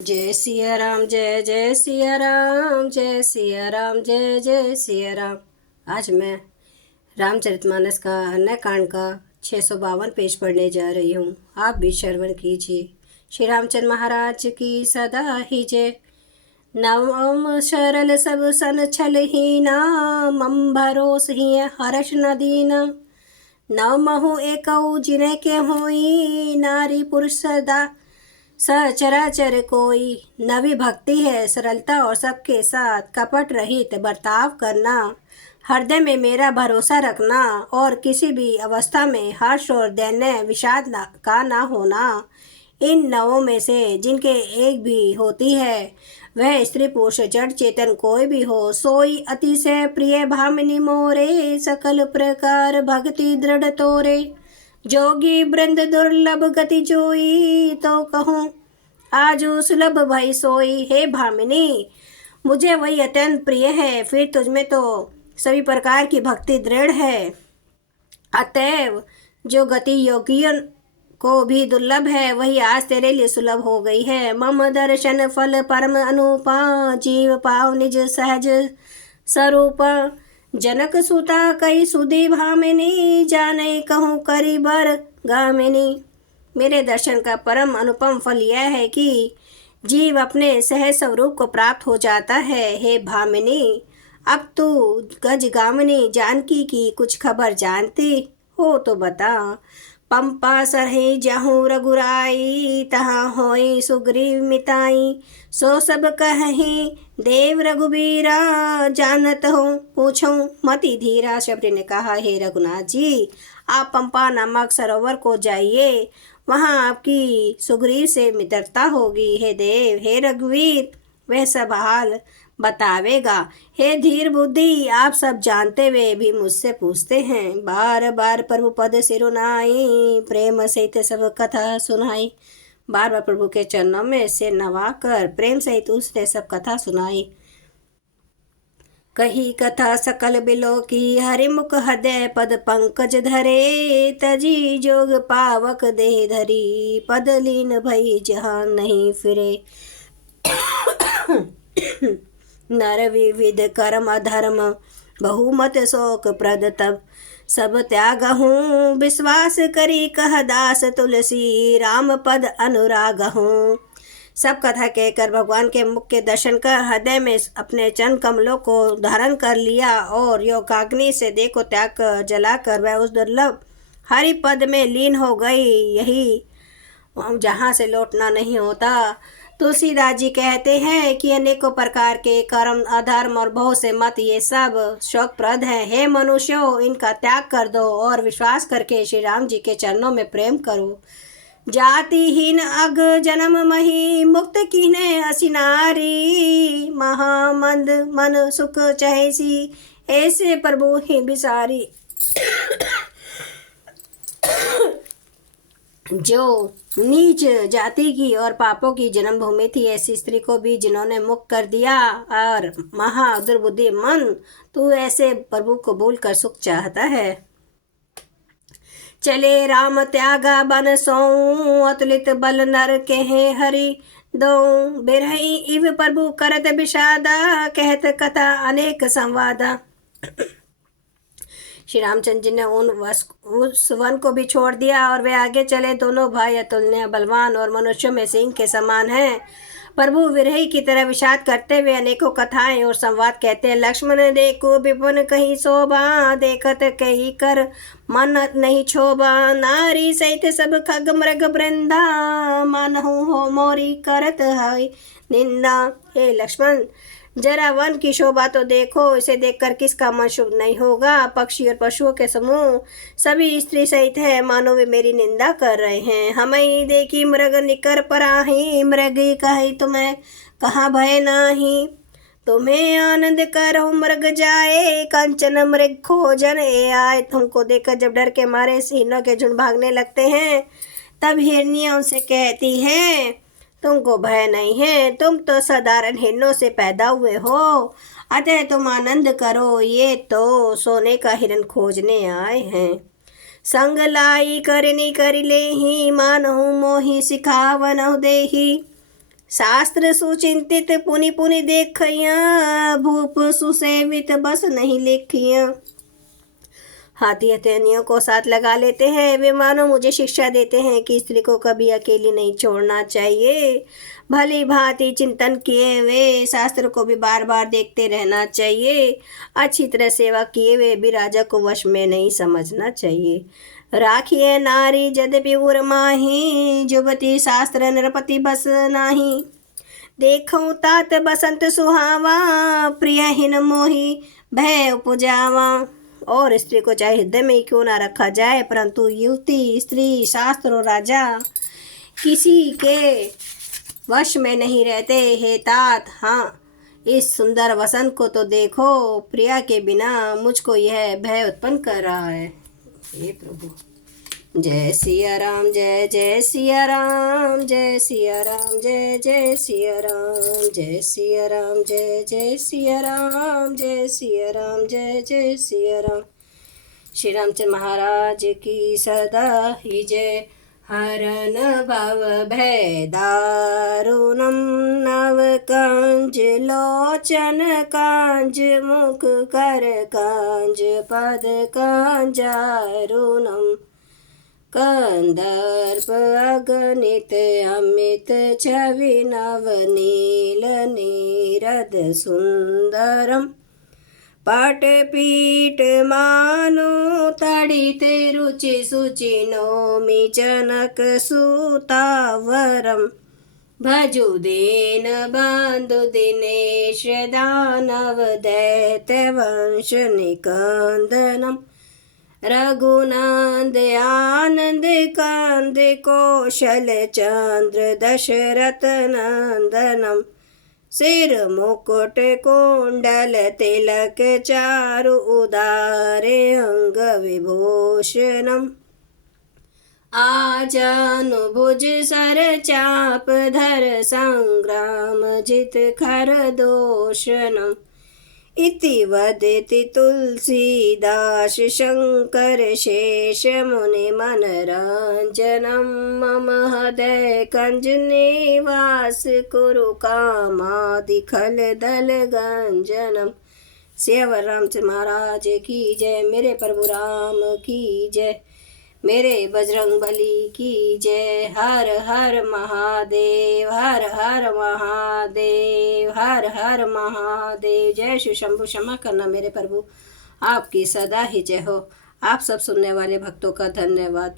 जय सिया राम, जय जय सिया राम, जय सिया राम, जय जय सिया राम। आज मैं रामचरितमानस का अन्य कांड का 652 पेज पढ़ने जा रही हूँ। आप भी श्रवण कीजिए। श्री रामचंद्र महाराज की सदा ही जय। नवम सरल सब सन छल हीना, मम भरोस ही हर्ष न दीना। नव महु एकौ जिने के होई, नारी पुरुष सदा सचराचर कोई। नवी भक्ति है सरलता और सबके साथ कपट रहित बर्ताव करना, हृदय में मेरा भरोसा रखना और किसी भी अवस्था में हर्ष और दैन्य विषाद का ना होना। इन नवों में से जिनके एक भी होती है, वह स्त्री पुरुष जड़ चेतन कोई भी हो, सोई अतिशय प्रिय भामिनी मोरे, सकल प्रकार भक्ति दृढ़ तोरे। जोगी वृंद दुर्लभ गति जोई, तो कहूँ आजू सुलभ भई सोई। हे भामिनी, मुझे वही अत्यंत प्रिय है, फिर तुझमें तो सभी प्रकार की भक्ति दृढ़ है। अतएव जो गति योगियों को भी दुर्लभ है, वही आज तेरे लिए सुलभ हो गई है। मम दर्शन फल परम अनुपा, जीव पाव निज सहज स्वरूपा। जनक सुता कई सुधी भामिनी, जाने कहूँ करी बर गामिनी। मेरे दर्शन का परम अनुपम फल यह है कि जीव अपने सहज स्वरूप को प्राप्त हो जाता है। हे भामिनी, अब तू गजगामिनी जानकी की कुछ खबर जानती हो तो बता। पंपा सरहि जहूँ रघुराई, तहाँ होई सुग्रीव मिताई। सो सब कहीं देव रघुबीरा, जानत हूँ पूछूं मति धीरा। शबरी ने कहा, हे रघुनाथ जी, आप पंपा नामक सरोवर को जाइए, वहाँ आपकी सुग्रीव से मित्रता होगी। हे देव, हे रघुवीर, वह सब हाल बतावेगा। हे धीर बुद्धि, आप सब जानते हुए भी मुझसे पूछते हैं। बार बार प्रभु पद सिरुनाई, प्रेम सहित सब कथा सुनाई। बार बार प्रभु के चरणों में से नवाकर प्रेम सहित उसने सब कथा सुनाई। कही कथा सकल बिलो की, हरिमुख हृदय पद पंकज धरे। तजी जोग पावक देह धरी, पद लीन भई जहाँ नहीं फिरे। नर विविध कर्म अधर्म, बहुमत शोक प्रद तब सब त्याग हूँ। विश्वास करी कह दास तुलसी, राम पद अनुराग हूँ। सब कथा कहकर भगवान के मुख के दर्शन कर हृदय में अपने चरण कमलों को धारण कर लिया और योगाग्नि से देह को त्याग कर जलाकर वह उस दुर्लभ हरि पद में लीन हो गई। यही जहाँ से लौटना नहीं होता। तुलसीदास जी कहते हैं कि अनेकों प्रकार के कर्म अधर्म और बहुत से मत ये सब शोकप्रद हैं। हे मनुष्यों, इनका त्याग कर दो और विश्वास करके श्री राम जी के चरणों में प्रेम करो। जातिहीन अग जन्म मही, मुक्त कीने हसी नारी। महामंद मन सुख चहेसी, ऐसे प्रभु ही बिसारी। जो नीच जाति की और पापों की जन्मभूमि थी, ऐसी स्त्री को भी जिन्होंने मुक्त कर दिया। और महा दुर्बुद्धि मन, तू ऐसे प्रभु को भूल कर सुख चाहता है। चले राम त्यागा बन सोऊं, अतुलित बल नर कहे हरि दो। बिरही इव प्रभु करत विषादा, कहत कथा अनेक संवादा। श्री रामचंद्र जी ने उस वन को भी छोड़ दिया और वे आगे चले। दोनों भाई अतुलनीय बलवान और मनुष्यों में सिंह के समान हैं। प्रभु विरही की तरह विषाद करते हुए अनेकों कथाएं और संवाद कहते हैं। लक्ष्मण देखो विपुन कहीं शोभा, देखत कहीं कर मन नहीं क्षोभा। नारी सहित सब खग मृग वृंदा, मानहु हो मोरी करत है निंदा। हे लक्ष्मण, जरा वन की शोभा तो देखो, इसे देखकर किसका मन शुभ नहीं होगा। पक्षी और पशुओं के समूह सभी स्त्री सहित है, मानो वे मेरी निंदा कर रहे हैं। हमें देखी मृग निकर पराही, मृग कही तुम्हें कहाँ भय नाही। तुम्हें आनंद करो मृग जाए, कंचन मृग खोजन ए आए। तुमको देखकर जब डर के मारे हिरणों के झुंड भागने लगते हैं, तब हिरनियां उनसे कहती हैं, तुमको भय नहीं है, तुम तो साधारण हिरणों से पैदा हुए हो, अतः तुम आनंद करो। ये तो सोने का हिरण खोजने आए हैं। संग लाई करनी कर ले ही, मानहु मोहि सिखावनहु देही। शास्त्र सुचिंतित पुनि पुनि देखिया, भूप सुसेवित बस नहीं लेखिया। हाथी हथेलियों को साथ लगा लेते हैं, वे मानो मुझे शिक्षा देते हैं कि स्त्री को कभी अकेली नहीं छोड़ना चाहिए। भली भांति चिंतन किए वे शास्त्र को भी बार बार देखते रहना चाहिए। अच्छी तरह सेवा किए वे भी राजा को वश में नहीं समझना चाहिए। राखिए नारी यद्यपि उर माही, जुबती शास्त्र नृपति बस नाही। देखो तात बसंत सुहावा, प्रिय हिन मोही भय उपजावा। और स्त्री को चाहे हृदय में क्यों ना रखा जाए, परंतु युवती, स्त्री, शास्त्र और राजा किसी के वश में नहीं रहते हे तात। हाँ, इस सुंदर वसंत को तो देखो, प्रिया के बिना मुझको यह भय उत्पन्न कर रहा है। हे प्रभु। जय सिया राम, जय जय सिया राम, जय सिया राम, जय जय सिया राम, जय सिया राम, जय जय सिया राम, जय सिया राम, जय जय सिया राम। श्री रामचंद्र महाराज की सदा ही जय। हरन भव भय दारुणम, नव कांज लोचन कांज, मुख कर कांज, पद कांजारुणम। कंदर्प अगणित अमित छवि, नवनील नीरद सुंदरम। पटपीठ मानो तड़ित रुचि सुचि, नौमि जनक सुतावरम। भजु दीन बंधु दिनेश, दानव दैत्य वंश निकंदनम। रघुनंद आनंद कंद, कौशल चंद्र दशरथ नंदनम। सिर मुकुट कुंडल तिलक, चारु उदारे अंग विभूषणम। आजानुभुज सर चाप धर, संग्राम जित खर दूषणम। इति वदति तुलसीदास, शंकर शेष मुनि मनरंजनम। मम हृदय कंज निवास, कुरु कामादि खल दल गंजनम। सेवर रामचंद्र महाराज की जय। मेरे प्रभु राम की जय। मेरे बजरंग बली की जय। हर हर महादेव, हर हर महादेव, हर हर महादेव। जय श्री शंभु। क्षमा करना मेरे प्रभु, आपकी सदा ही जय हो। आप सब सुनने वाले भक्तों का धन्यवाद।